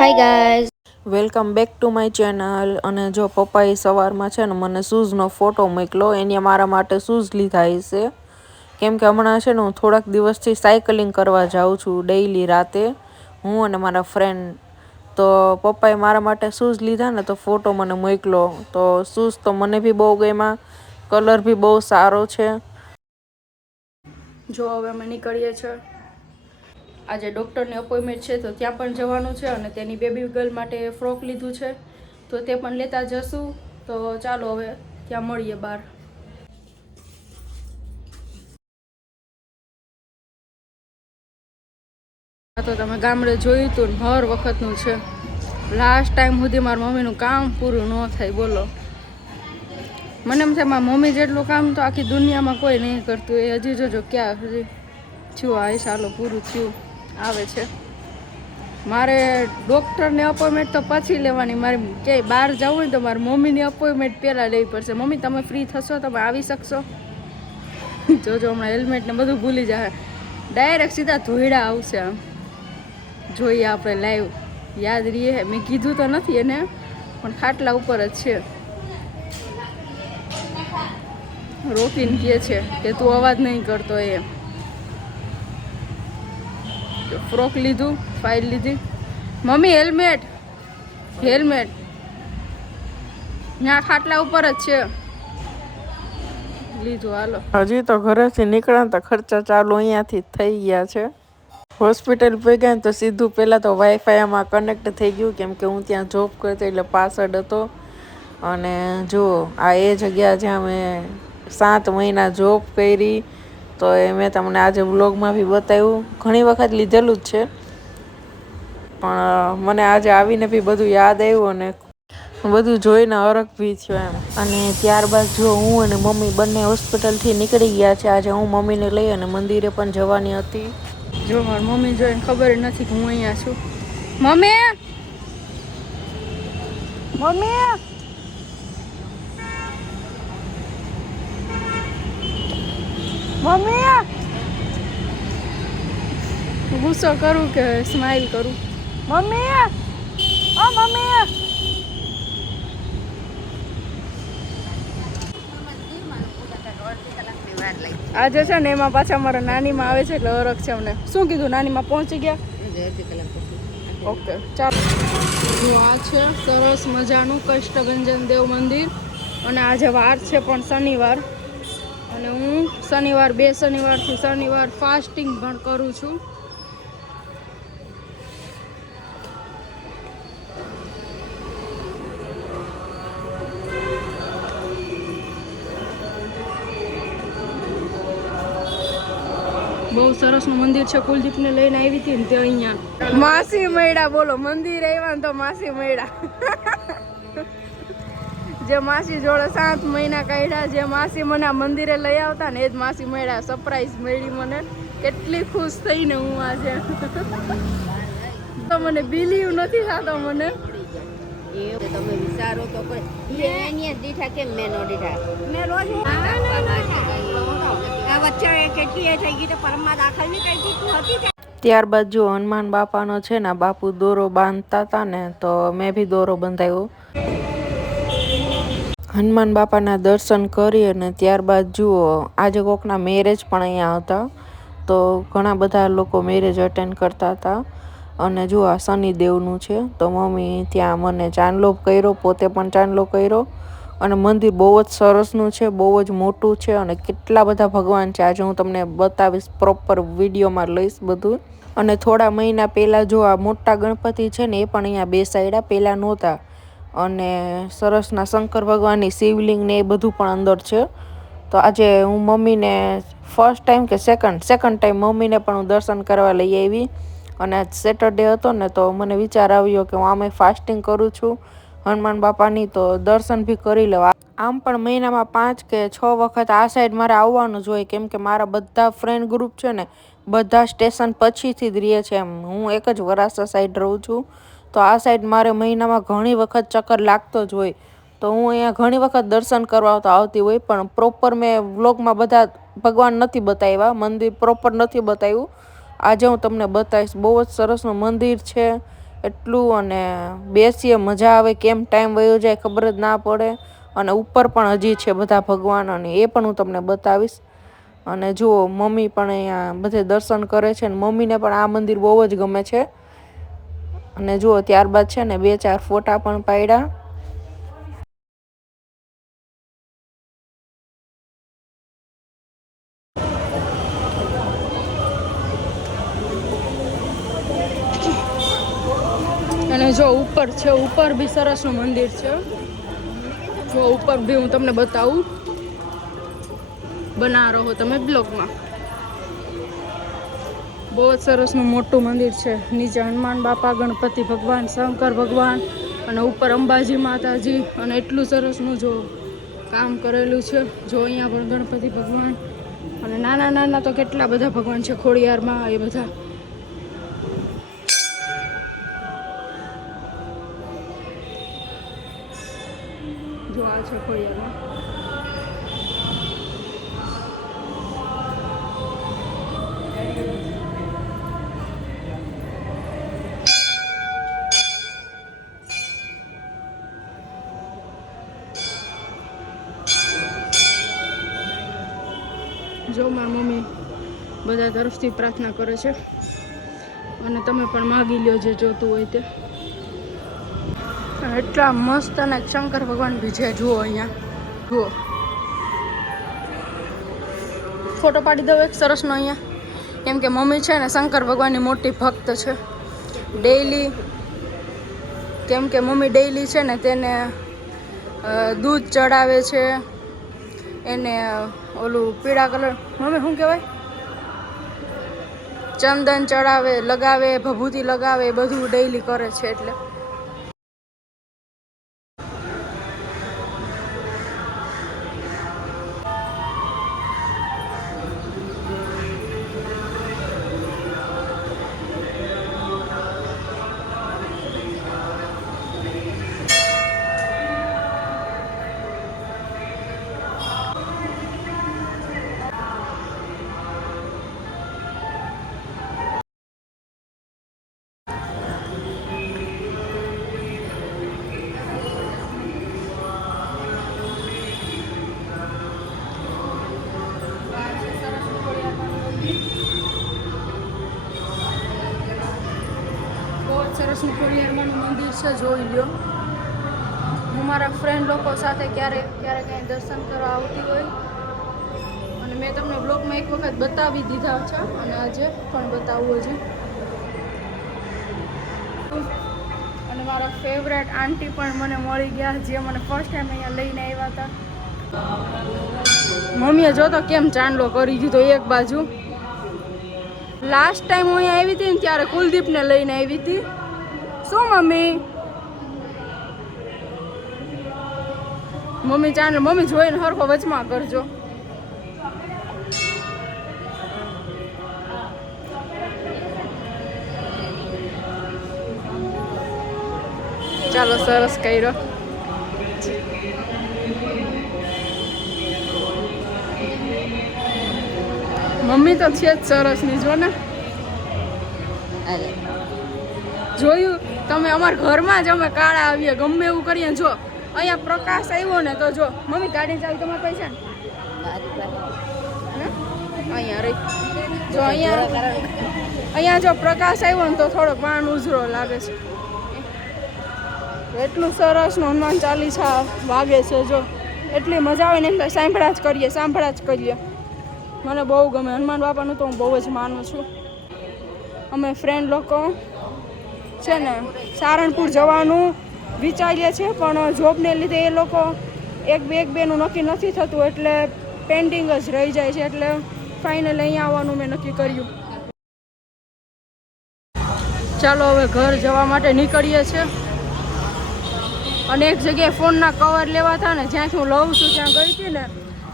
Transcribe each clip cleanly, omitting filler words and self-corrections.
Hi guys, welcome back to my channel. અને જો પપ્પાએ સવારમાં છે ને મને શૂઝનો ફોટો મોકલો. એને મારા માટે શૂઝ લીધા હશે કેમ કે હમણાં છે ને હું થોડાક દિવસથી સાયકલિંગ કરવા જાઉં છું ડેઈલી રાતે, હું અને મારા ફ્રેન્ડ. તો પપ્પાએ મારા માટે શૂઝ લીધા ને તો ફોટો મને મોકલો. તો શૂઝ તો મને બી બહુ ગમ્યા, કલર બી બહુ સારો છે. જો હવે અમે નીકળીએ છીએ. આજે ડૉક્ટરની અપોઇન્ટમેન્ટ છે તો ત્યાં પણ જવાનું છે અને તેની બેબી ગર્લ માટે ફ્રોક લીધું છે તો તે પણ લેતા જશું. તો ચાલો હવે ત્યાં મળીએ બહાર. તો તમે ગામડે જોયું હતું ને હર વખતનું છે. લાસ્ટ ટાઈમ સુધી મારા મમ્મીનું કામ પૂરું ન થાય. બોલો, મને એમ થાય મારા મમ્મી જેટલું કામ તો આખી દુનિયામાં કોઈ નહીં કરતું. એ હજી જોજો ક્યાં હજી થયું. આ સાલો પૂરું થયું આવે છે. મારે ડૉક્ટરની અપોઇન્ટમેન્ટ તો પછી લેવાની. મારે ક્યાંય બહાર જવું હોય તો મારી મમ્મીની અપોઇન્ટમેન્ટ પહેલાં લેવી પડશે. મમ્મી તમે ફ્રી થશો, તમે આવી શકશો? જોજો હમણાં હેલ્મેટ ને બધું ભૂલી જાય, ડાયરેક્ટ સીધા ધોઈડા આવશે. આમ જોઈએ આપણે લાઈવ યાદ રહીએ. મેં કીધું તો નથી એને, પણ ખાટલા ઉપર જ છે. રોકીને કહે છે કે તું અવાજ નહીં કરતો. એ ફ્રોક લીધું, ફાઇલ લીધી. મમ્મી હેલ્મેટ હેલ્મેટ ના ખાટલા ઉપર જ છે, લીધું. હાલો, હજી તો ઘરેથી નીકળ્યા તો ખર્ચા ચાલુ અહીંયાથી થઈ ગયા છે. હોસ્પિટલ પહોંચ્યા ને તો સીધું પહેલાં તો વાઈફાઈ આમાં કનેક્ટ થઈ ગયું કેમ કે હું ત્યાં જોબ કરતી એટલે પાસવર્ડ હતો. અને જો આ એ જગ્યા જ્યાં મેં 7 મહિના જોબ કરી તો એ મેં તમને આજે વ્લોગમાં બી બતાવ્યું. ઘણી વખત લીધેલું જ છે પણ મને આજે આવીને બી બધું યાદ આવ્યું અને બધું જોઈને હરખ બી થયો એમ. અને ત્યારબાદ જો હું અને મમ્મી બંને હોસ્પિટલથી નીકળી ગયા છે. આજે હું મમ્મીને લઈ અને મંદિરે પણ જવાની હતી. જો મારી મમ્મી જોઈને ખબર નથી કે હું અહીંયા છું. મમ્મી મમ્મી મમ્મી ગુસ્સો કરું કે સ્માઈલ કરું? મમ્મી ઓ મમ્મી, આજે છે ને એમાં પાછા મારા નાનીમાં આવે છે એટલે હરખ છે અમને. શું કીધું? નાનીમાં પહોંચી ગયા? ઓકે ચાલો. આ છે સરસ મજાનું કષ્ટભંજન દેવ મંદિર અને આજે વાર છે પણ શનિવાર. અને હું શનિવાર 2 શનિવારથી શનિવાર ફાસ્ટિંગ પણ કરું છું. બહુ સરસનું મંદિર છે. કુલદીપને લઈને આવી હતી ને તે અહીંયા માસી મળ્યા. બોલો, મંદિર આવ્યા ને તો માસી મળ્યા. જે માસી જોડે 7 મહિના કાઢ્યા, જે માસી મને આ મંદિરે લઈ આવતા ને એ જ માસી મળ્યા. સરપ્રાઈઝ મળી મને. કેટલી ખુશ થઈને હું આજે તો મને બિલીવ નથી થતો. મને તમે વિચારો તો કોઈ એની દીઠા કેમ મેં નો દીઠા મેં રોજ વચ્ચે કેટલી થઈ ગઈ તો પરમમાં દાખલની કઈ હતી. ત્યારબાદ જો હનુમાન બાપાનો છે ને બાપુ દોરો બાંધતા હતા ને તો મેં બી દોરો બંધાવ્યો. હનુમાન બાપાના દર્શન કરી અને ત્યારબાદ જુઓ આજે કોકના મેરેજ પણ અહીંયા હતા તો ઘણા બધા લોકો મેરેજ અટેન્ડ કરતા હતા. અને જુઓ આ શનિદેવનું છે તો મમ્મી ત્યાં મને ચાંદલો કર્યો, પોતે પણ ચાંદલો કર્યો. અને મંદિર બહુ જ સરસનું છે, બહુ જ મોટું છે અને કેટલા બધા ભગવાન છે. આજે હું તમને બતાવીશ, પ્રોપર વિડીયોમાં લઈશ બધું. અને થોડા મહિના પહેલાં જો આ મોટા ગણપતિ છે ને એ પણ અહીંયા બેસાડ્યા, પહેલાં નહોતા. અને સરસના શંકર ભગવાનની શિવલિંગ ને એ બધું પણ અંદર છે. તો આજે હું મમ્મીને ફર્સ્ટ ટાઈમ કે સેકન્ડ ટાઈમ મમ્મીને પણ હું દર્શન કરવા લઈ આવી. અને આજ સેટરડે હતો ને તો મને વિચાર આવ્યો કે હું આમે ફાસ્ટિંગ કરું છું હનુમાન બાપાની તો દર્શન બી કરી લેવા. આમ પણ મહિનામાં 5 કે 6 વખત આ સાઈડ મારે આવવાનું જ હોય કેમ કે મારા બધા ફ્રેન્ડ ગ્રુપ છે ને બધા સ્ટેશન પછીથી જ રહે છે. એમ હું એક જ વરાસા સાઈડ રહું છું તો આ સાઈડ મારે મહિનામાં ઘણી વખત ચક્કર લાગતો જ હોય. તો હું અહીંયા ઘણી વખત દર્શન કરવા તો આવતી હોય પણ પ્રોપર મેં વ્લોગમાં બધા ભગવાન નથી બતાવ્યા, મંદિર પ્રોપર નથી બતાવ્યું. આજે હું તમને બતાવીશ. બહુ જ સરસનું મંદિર છે, એટલું, અને બેસીએ મજા આવે, કેમ ટાઈમ વયો જાય ખબર જ ના પડે. અને ઉપર પણ હજી છે બધા ભગવાન, અને એ પણ હું તમને બતાવીશ. અને જુઓ મમ્મી પણ અહીંયા બધે દર્શન કરે છે, અને મમ્મીને પણ આ મંદિર બહુ જ ગમે છે. અને જુઓ ત્યારબાદ છે ને 2-4 ફોટા પણ પાડ્યા. અને જો ઉપર છે, ઉપર બી સરસનું મંદિર છે. જો ઉપર બી હું તમને બતાવું, બના રહો તમે બ્લોગમાં. બહુ જ સરસનું મોટું મંદિર છે. નીચે હનુમાન બાપા, ગણપતિ ભગવાન, શંકર ભગવાન, અને ઉપર અંબાજી માતાજી. અને એટલું સરસનું જો કામ કરેલું છે. જો અહીંયા પણ ગણપતિ ભગવાન, અને નાના નાના તો કેટલા બધા ભગવાન છે ખોડિયારમાં, એ બધા. જો આ છે ખોડિયારમાં. જો મારી મમ્મી બધા તરફથી પ્રાર્થના કરે છે, અને તમે પણ માગી લ્યો જે જોતું હોય તે. એટલા મસ્ત, અને શંકર ભગવાન બી છે. જુઓ અહીંયા, જુઓ ફોટો પાડી દઉં એક સરસનો અહીંયા. કેમ કે મમ્મી છે ને શંકર ભગવાનની મોટી ભક્ત છે. ડેઈલી, કેમ કે મમ્મી ડેઈલી છે ને તેને દૂધ ચડાવે છે, એને ઓલું પીળા કલર, મમ્મી શું કહેવાય, ચંદન ચડાવે, લગાવે, ભભૂતિ લગાવે, એ બધું ડેઈલી કરે છે. એટલે સરસનું ખોડિયારમાંનું મંદિર છે, જોઈ લ્યો. હું મારા ફ્રેન્ડ લોકો સાથે ક્યારેક ક્યાંય દર્શન કરવા આવતી હોય, અને મેં તમને બ્લોગમાં એક વખત બતાવી દીધા છે, અને આજે પણ બતાવવું છે. અને મારા ફેવરેટ આંટી પણ મને મળી ગયા, જે મને ફર્સ્ટ ટાઈમ અહીંયા લઈને આવ્યા હતા. મમ્મીએ જો તો કેમ ચાંદલો કરી દીધો એક બાજુ. લાસ્ટ ટાઈમ હું અહીંયા આવી હતી ને ત્યારે કુલદીપને લઈને આવી હતી. શું મમ્મી? મમ્મી ચાંદલો, મમ્મી જોઈને હરખો વચમાં કરજો. ચાલો, સરસ કર્યો. મમ્મી તો છે જ સરસ ની, જો ને. જોયું તમે, અમારા ઘરમાં જ અમે કાળા આવીએ ગમે એવું કરીએ. જો અહીંયા પ્રકાશ આવ્યો ને તો જો મમ્મી ગાડી ચાવી તમારે પૈસા ને અહીંયા રહી. જો અહીંયા જો પ્રકાશ આવ્યો ને તો થોડોક વાણ ઉજળો લાગે છે. એટલું સરસ હનુમાન ચાલીસા વાગે છે. જો એટલી મજા આવે ને, એમ સાંભળા જ કરીએ. મને બહુ ગમે હનુમાન બાપાનું, તો હું બહુ જ માનું છું. અમે ફ્રેન્ડ લોકો છે ને સારણપુર જવાનું વિચારીએ છીએ, પણ જોબને લીધે એ લોકો એક બેનું નક્કી નથી થતું, એટલે પેન્ડિંગ જ રહી જાય છે. એટલે ફાઇનલ અહીંયા આવવાનું મેં નક્કી કર્યું. ચાલો હવે ઘર જવા માટે નીકળીએ છીએ. અને એક જગ્યાએ ફોનના કવર લેવા હતા ને, જ્યાંથી હું લઉં છું ત્યાં ગઈ હતી ને,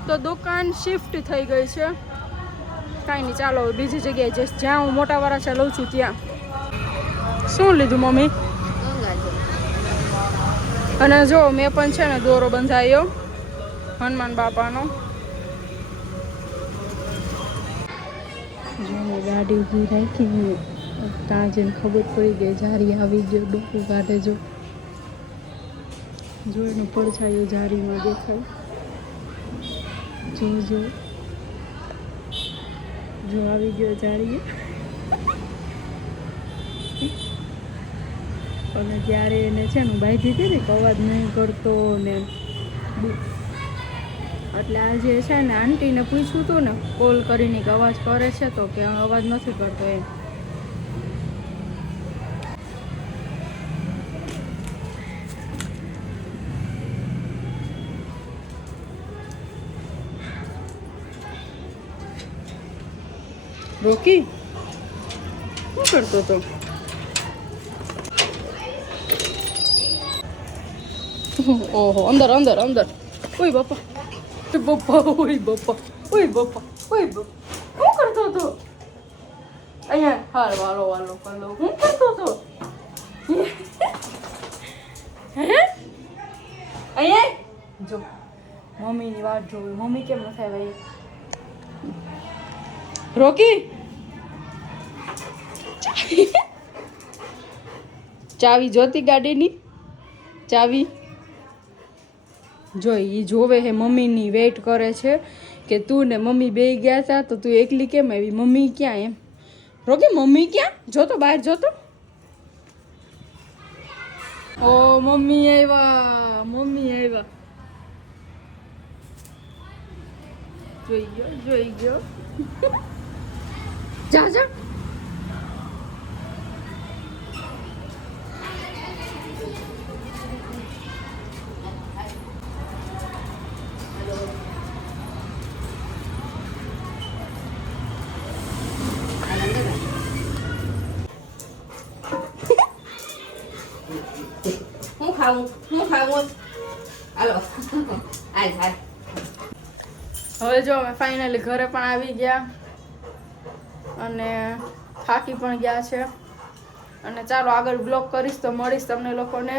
તો દુકાન શિફ્ટ થઈ ગઈ છે. કાંઈ નહીં, ચાલો બીજી જગ્યાએ જ્યાં હું મોટા વરાછા લઉં છું ત્યાં. શું લીધું મમ્મી? અને જો મેં પણ છે ને દોરો બંધાયો હનુમાન બાપાનો. ગાડી ઊભી રાખી ત્યાં જઈને ખબર પડી ગઈ જારી આવી ગયો ડોકું કાઢે જો એનું પડછાયો જારીમાં દેખાય જો આવી ગયો જારી અને ત્યારે એને છે ને બાંધી હતી ને અવાજ નહીં કરતો ને એટલે આજે છે ને આંટીને પૂછ્યું હતું ને કોલ કરીને કે અવાજ કરે છે તો કે અવાજ નથી કરતો એમ. રોકી શું કરતો હતો? ઓહો અંદર અંદર અંદર ઓય બાપા બાપા ઓય બાપા ઓય બાપા ઓય બાપા શું કરતો હતો અહીંયા? હાલ વાલો વાલો વાલો શું કરતો હતો? હે અહીંયા જો મમ્મીની વાત જોવી. મમ્મી કેમ ન થાય ભાઈ? રોકી ચાવી જોતી ગાડીની ચાવી જોઈ એ જોવે હે મમ્મીની વેઇટ કરે છે કે તું ને મમ્મી બે ગયા હતા તો તું એકલી કેમ આવી? મમ્મી ક્યાં એમ? રોકી મમ્મી ક્યાં? જોતો બહાર જોતો. ઓ મમ્મી આવ્યા જોઈ ગયો જા હું ખાવું હાલો હાલ. હવે જો અમે ફાઇનલી ઘરે પણ આવી ગયા અને થાકી પણ ગયા છે અને ચાલો આગળ બ્લોગ કરીશ તો મળીશ તમને લોકોને.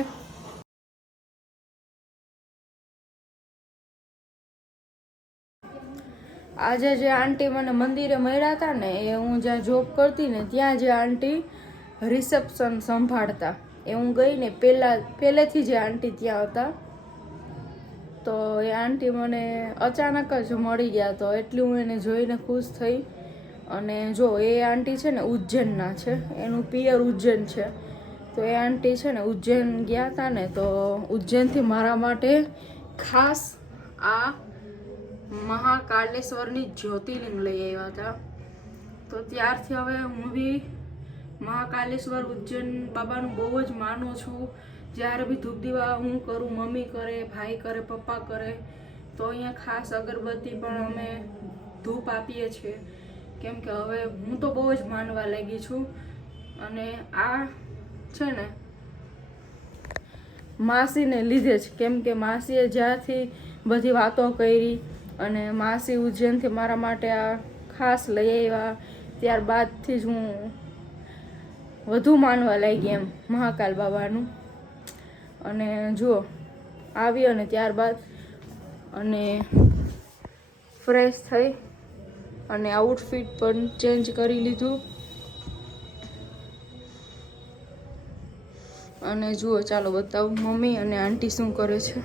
આજે જે આંટી મને મંદિરે મળ્યા હતા ને એ હું જ્યાં જોબ કરતી ને ત્યાં જે આંટી રિસેપ્શન સંભાળતા એ હું ગઈ ને પહેલેથી જે આંટી ત્યાં હતા તો એ આંટી મને અચાનક જ મળી ગયા તો એટલી હું એને જોઈને ખુશ થઈ. અને જો એ આંટી છે ને ઉજ્જૈનના છે, એનું પિયર ઉજ્જૈન છે. તો એ આંટી છે ને ઉજ્જૈન ગયા હતા ને તો ઉજ્જૈનથી મારા માટે ખાસ આ મહાકાલેશ્વરની જ્યોતિર્લિંગ લઈ આવ્યા હતા. તો ત્યારથી હવે હું બી મહાકાલેશ્વર ઉજ્જૈન બાબાનું બહુ જ માનું છું. જ્યારે બી ધૂપ દીવા હું કરું, મમ્મી કરે, ભાઈ કરે, પપ્પા કરે તો અહીંયા ખાસ અગરબત્તી પણ અમે ધૂપ આપીએ છીએ કેમ કે હવે હું તો બહુ જ માનવા લાગી છું. અને આ છે ને માસીને લીધે જ કેમ કે માસીએ જ્યાંથી બધી વાતો કરી અને માસી ઉજ્જૈનથી મારા માટે આ ખાસ લઈ આવ્યા ત્યારબાદથી જ હું વધુ માનવા લાગી એમ મહાકાલ બાબાનું. અને જુઓ આવી અને ત્યારબાદ અને ફ્રેશ થઈ અને આઉટફિટ પણ ચેન્જ કરી લીધું. અને જુઓ ચાલો બતાવું મમ્મી અને આંટી શું કરે છે.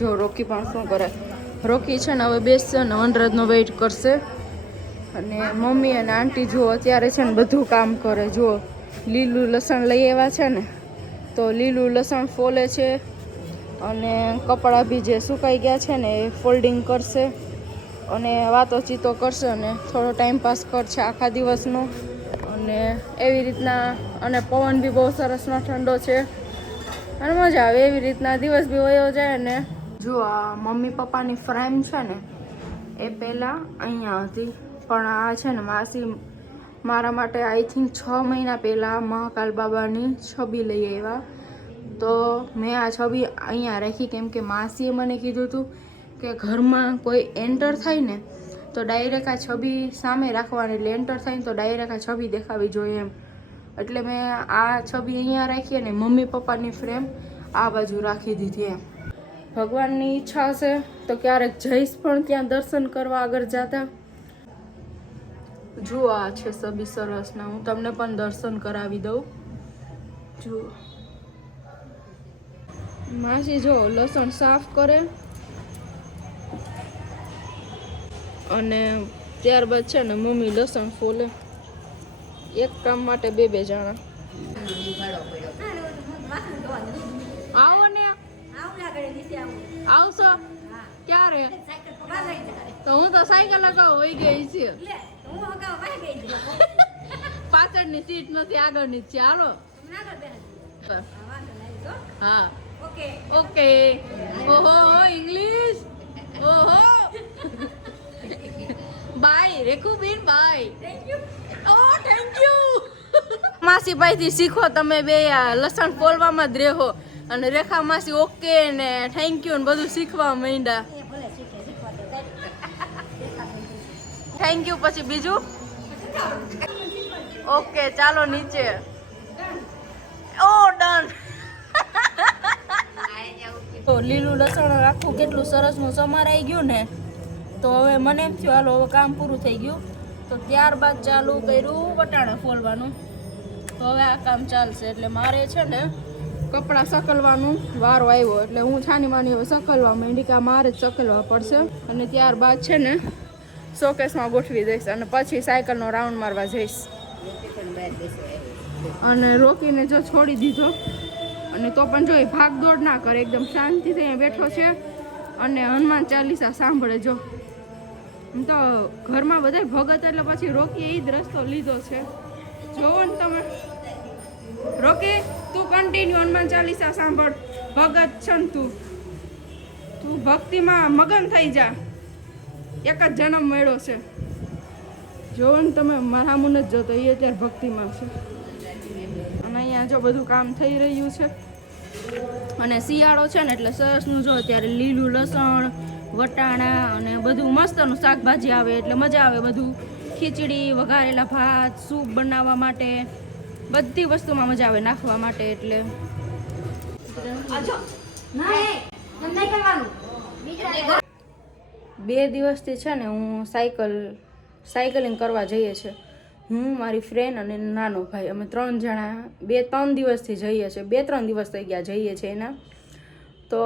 જો રોકી પણ શું કરે, રોકી છે ને હવે બેસશે ને વનરાજનો વેઇટ કરશે. અને મમ્મી અને આંટી જુઓ અત્યારે છે ને બધું કામ કરે. જુઓ લીલું લસણ લઈ આવ્યા છે ને તો લીલું લસણ ફોલે છે અને કપડાં બી જે સુકાઈ ગયા છે ને એ ફોલ્ડિંગ કરશે અને વાતોચીતો કરશે અને થોડો ટાઈમપાસ કરશે આખા દિવસનો. અને એવી રીતના અને પવન બી બહુ સરસનો ઠંડો છે અને મજા આવે એવી રીતના દિવસ બી વયો જાય. ને જો આ મમ્મી પપ્પાની ફ્રેમ છે ને એ પહેલાં અહીંયા હતી પણ આ છે ને માસી મારા માટે આઈ થિંક 6 મહિના પહેલાં મહાકાલ બાબાની છબી લઈ આવ્યા. તો મેં આ છબી અહીંયા રાખી કેમ કે માસીએ મને કીધું હતું કે ઘરમાં કોઈ એન્ટર થાય ને તો ડાયરેક્ટ આ છબી સામે રાખવાની, એટલે એન્ટર થાય ને તો ડાયરેક્ટ આ છબી દેખાવી જોઈએ એમ. એટલે મેં આ છબી અહીંયા રાખી અને મમ્મી પપ્પાની ફ્રેમ આ બાજુ રાખી દીધી એમ. ભગવાનની ઈચ્છા હશે તો ક્યારેક જઈશ પણ ત્યાં દર્શન કરવા આગળ જતા. જુઓ આ છે સબી સરસના, હું તમને પણ દર્શન કરાવી દઉં. જુઓ માસી જો લસણ સાફ કરે અને ત્યારબાદ છે ને મમ્મી લસણ ફોલે. એક કામ માટે બે જણા. આવો ને આવશો ક્યારે? તો હું તો સાયકલ લગાવ વહી ગઈ છે. પાછળની સીટ નથી, આગળની જ છે. હાલો. હા ઓકે. ઓહો ઇંગ્લિશ. ઓહો bye Rekhuben bye. Oh thank you. માસી ભાઈથી શીખો તમે બે લસણ ફોલવામાં જ રહો. અને રેખા માસી ઓકે ને થેન્ક યુ ને બધું શીખવા માંડ્યા. Thank you. પછી બીજું ઓકે ચાલો નીચે. ઓ ડન. તો લીલું લસણ આખું કેટલું સરસનું સમારાઈ ગયું ને, તો હવે મને એમ થયું હાલો હવે કામ પૂરું થઈ ગયું. તો ત્યારબાદ ચાલુ કર્યું વટાણા ફોલવાનું. તો હવે આ કામ ચાલશે એટલે મારે છે ને કપડાં સકલવાનું વારો આવ્યો. એટલે હું છાની માની સકલવા માંડી કે મારે જ સકલવા પડશે. અને ત્યારબાદ છે ને શોકેસમાં ગોઠવી દઈશ અને પછી સાયકલનો રાઉન્ડ મારવા જઈશ. અને રોકીને જો છોડી દીધો. અને તો પણ જો એ ભાગ દોડ ના કરે, એકદમ શાંતિથી અહીંયા બેઠો છે અને હનુમાન ચાલીસા સાંભળે. જો એમ તો ઘરમાં બધા ભગત એટલે પછી રોકી એ જ રસ્તો લીધો છે. જોવો ને તમે. રોકી તું કન્ટિન્યુ હનુમાન ચાલીસા સાંભળ. ભગત છે ને તું ભક્તિમાં મગન થઈ જા. એક જ જન્મ મળ્યો છે. જોવો ને તમે, મારા મુન જ જોતો એ અત્યારે ભક્તિમાં છે. અને અહીંયા જો બધું કામ થઈ રહ્યું છે. અને શિયાળો છે ને એટલે સરસનું જો અત્યારે લીલું લસણ વટાણા અને બધું મસ્તનું શાકભાજી આવે એટલે મજા આવે. બધું ખીચડી વઘારેલા ભાત સૂપ બનાવવા માટે બધી વસ્તુમાં મજા આવે નાખવા માટે. એટલે બે દિવસથી છે ને હું સાયકલિંગ કરવા જઈએ છીએ. હું મારી ફ્રેન્ડ અને નાનો ભાઈ અમે 3 જણા 2-3 દિવસથી જઈએ છીએ. 2-3 દિવસ થઈ ગયા જઈએ છીએ એના. તો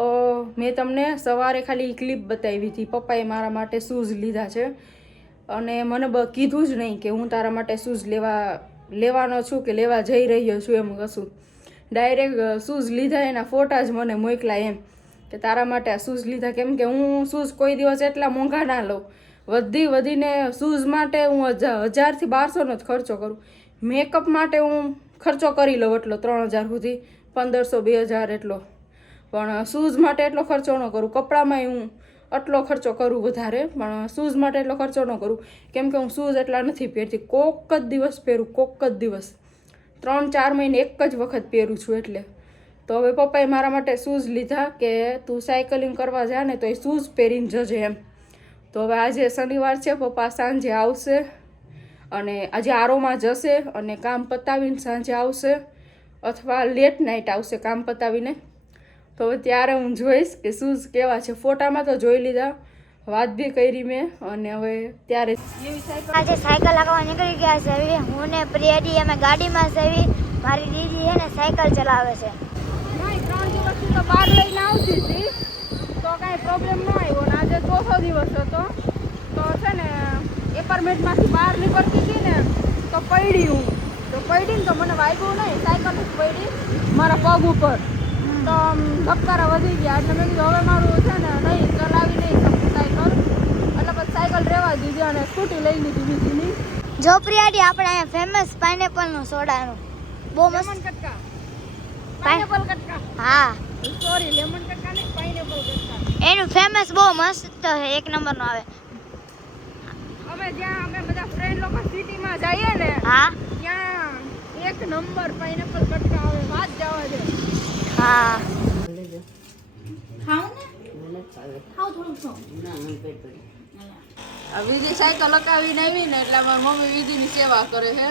મેં તમને સવારે ખાલી ક્લિપ બતાવી હતી. પપ્પાએ મારા માટે શૂઝ લીધા છે અને મને કીધું જ નહીં કે હું તારા માટે શૂઝ લેવાનો છું કે લેવા જઈ રહ્યો છું એમ કશું. ડાયરેક્ટ શૂઝ લીધા એના ફોટા જ મને મોકલા એમ કે તારા માટે આ શૂઝ લીધા. કેમ કે હું શૂઝ કોઈ દિવસ એટલા મોંઘા ના લઉં. વધીને શૂઝ માટે હું 1000 થી 1200 નો જ ખર્ચો કરું. મેકઅપ માટે હું ખર્ચો કરી લઉં એટલો 3000 સુધી 1500-2000 એટલો. પણ શૂઝ માટે એટલો ખર્ચો ન કરું. કપડામાં હું આટલો ખર્ચો કરું વધારે, પણ શૂઝ માટે એટલો ખર્ચો ન કરું. કેમ કે હું શૂઝ એટલા નથી પહેરતી. કોક જ દિવસ પહેરું, કોક જ દિવસ. 3-4 મહિને એક જ વખત પહેરું છું. એટલે તો હવે પપ્પાએ મારા માટે શૂઝ લીધા કે તું સાયકલિંગ કરવા જા ને તો એ શૂઝ પહેરીને જજે એમ. તો હવે આજે શનિવાર છે, પપ્પા સાંજે આવશે અને આજે આરોમાં જશે અને કામ પતાવીને સાંજે આવશે અથવા લેટ નાઇટ આવશે કામ પતાવીને. તો હવે ત્યારે હું જોઈશ કે શૂઝ કેવા છે. ફોટામાં તો જોઈ લીધા, વાત બી કરી મેં. અને હવે ત્યારે આજે સાયકલ લગાવવા નીકળી ગયા છે. હું ને પ્રિયાડી અમે ગાડીમાં છે. મારી દીદી છે ને સાયકલ ચલાવે છે. 3 દિવસથી તો બહાર લઈને આવતી હતી તો કાંઈ પ્રોબ્લેમ ન આવ્યો. ને આજે ચોથો દિવસ હતો તો છે ને એપાર્ટમેન્ટમાંથી બહાર નીકળતી હતી ને તો પડી હું. તો પડી ને તો મને વાગ્યું નહીં, સાયકલ જ પડી મારા પગ ઉપર. તો ધબકારા વધી ગયા. એટલે મેં કીધું હવે મારું છે ને નહીં ચલાવી નહીં શકું સાયકલ. એટલે પછી સાયકલ રહેવા દીધી અને સ્કૂટી લઈ લીધી બીજીની. જો પ્રિયાડી આપણે અહીંયા ફેમસ પાઇનેપલનું સોડાનું બહુ મસ્ત. લેમન કટકા, પાઇનેપલ કટકા. હા સોરી, લેમન કટકા નહીં, પાઇનેપલ કટકા. એનું ફેમસ બહુ મસ્ત છે, 1 નંબરનું આવે. અમે જ્યાં અમે બધા ફ્રેન્ડ લોકો સિટીમાં જઈએ ને હા ત્યાં 1 નંબર પાઇનેપલ કટકા આવે. વાત જવા દે. હા આ વિધિ સાયકલ લગાવીને આવી ને એટલે મારી મમ્મી વિધિની સેવા કરે છે.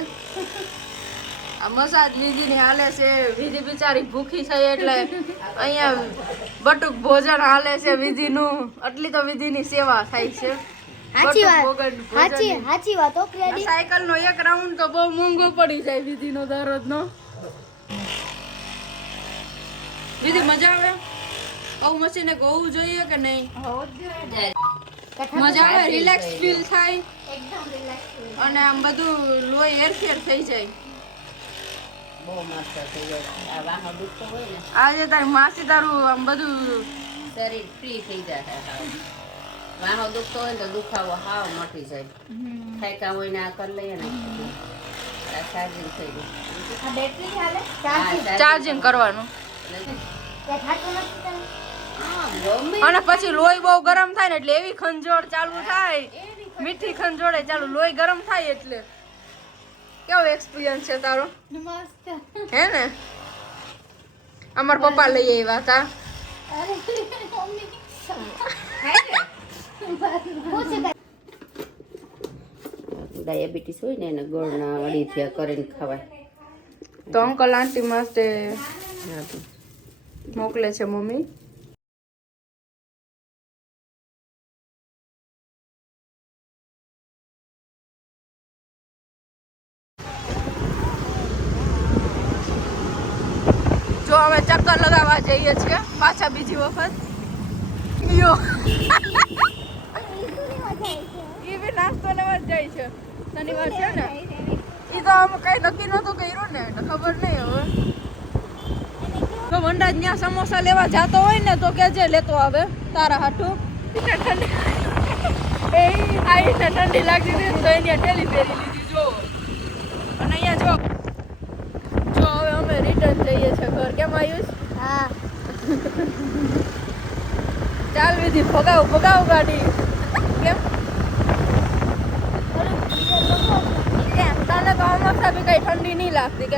આ મસાજ વિધિની હાલે છે. વિધિ બિચારી ભૂખી થઈ એટલે અહીંયા બટુક ભોજન હાલે છે વિધિનું. આટલી તો વિધિની સેવા થાય છે. સાચી વાત વગર ભોજનની. સાચી વાત હો ક્રેડિટ સાયકલ નો એક રાઉન્ડ તો બહુ મોંઘો પડી જાય વિધિનો દરરોજનો. વિધિ મજા આવે આવું મશીન એક હોવું જોઈએ કે નહીં? મજા આવે, રિલેક્સ ફીલ થાય એકદમ રિલેક્સ અને આમ બધું લોહી હેરફેર થઈ જાય. બહુ મસ્ત થઈ જાય. આ વાહો દુખતો હોય ને આજે તારી માસી તારું આમ બધું શરીર ફ્રી થઈ જાય. વાહો દુખતો હોય ને તો દુખાવો હાવ મટી જાય. થાક્યા હોય ને આ કરી લઈએ ને આ ચાર્જિંગ થઈ ગયું. આ બેટરી ચાલે હા, ચાર્જિંગ કરવાનું. તે થાતું નથી તને હા, ગમે અને પછી લોહી બહુ ગરમ થાય ને એટલે એવી ખંજોળ ચાલુ થાય, મીઠી ખંજોળે ચાલુ, લોહી ગરમ થાય એટલે. કેવો એક્સપિરિયન્સ છે તારો? મસ્ત હે ને અમાર પપ્પા લઈ આવ્યા હતા. અરે મમ્મી ડાયાબિટીસ હોય ને એને ગોળના અળીથિયા કરીને ખવાય. તો અંકલ આંટી માટે હા, મોકલે છે મમ્મી. જો અમે ચક્કર લગાવવા જઈએ છીએ પાછા બીજી વખત. યો ઈ બી નાસ્તો લેવા જ જાય છે. શનિવાર છે ને ઈ તો અમે કઈ નક્કી નતું કર્યું ને એટલે ખબર નહીં હવે. તો વંડા ત્યાં સમોસા લેવા જાતો હોય ને તો કેજે લેતો આવે તારા હાટું. એ આઈને ઠંડી લાગતી હતી ને તો એની ટેલી પહેરી લીધી જો. અને અહીંયા જો હવે અમે રિટર્ન જઈએ છીએ ઘર. કેમ આયુષ? હા ચાલ વિધિ ભગાવ ગાડી. કેમ તને તો આમાં બી કઈ ઠંડી નહીં લાગતી કે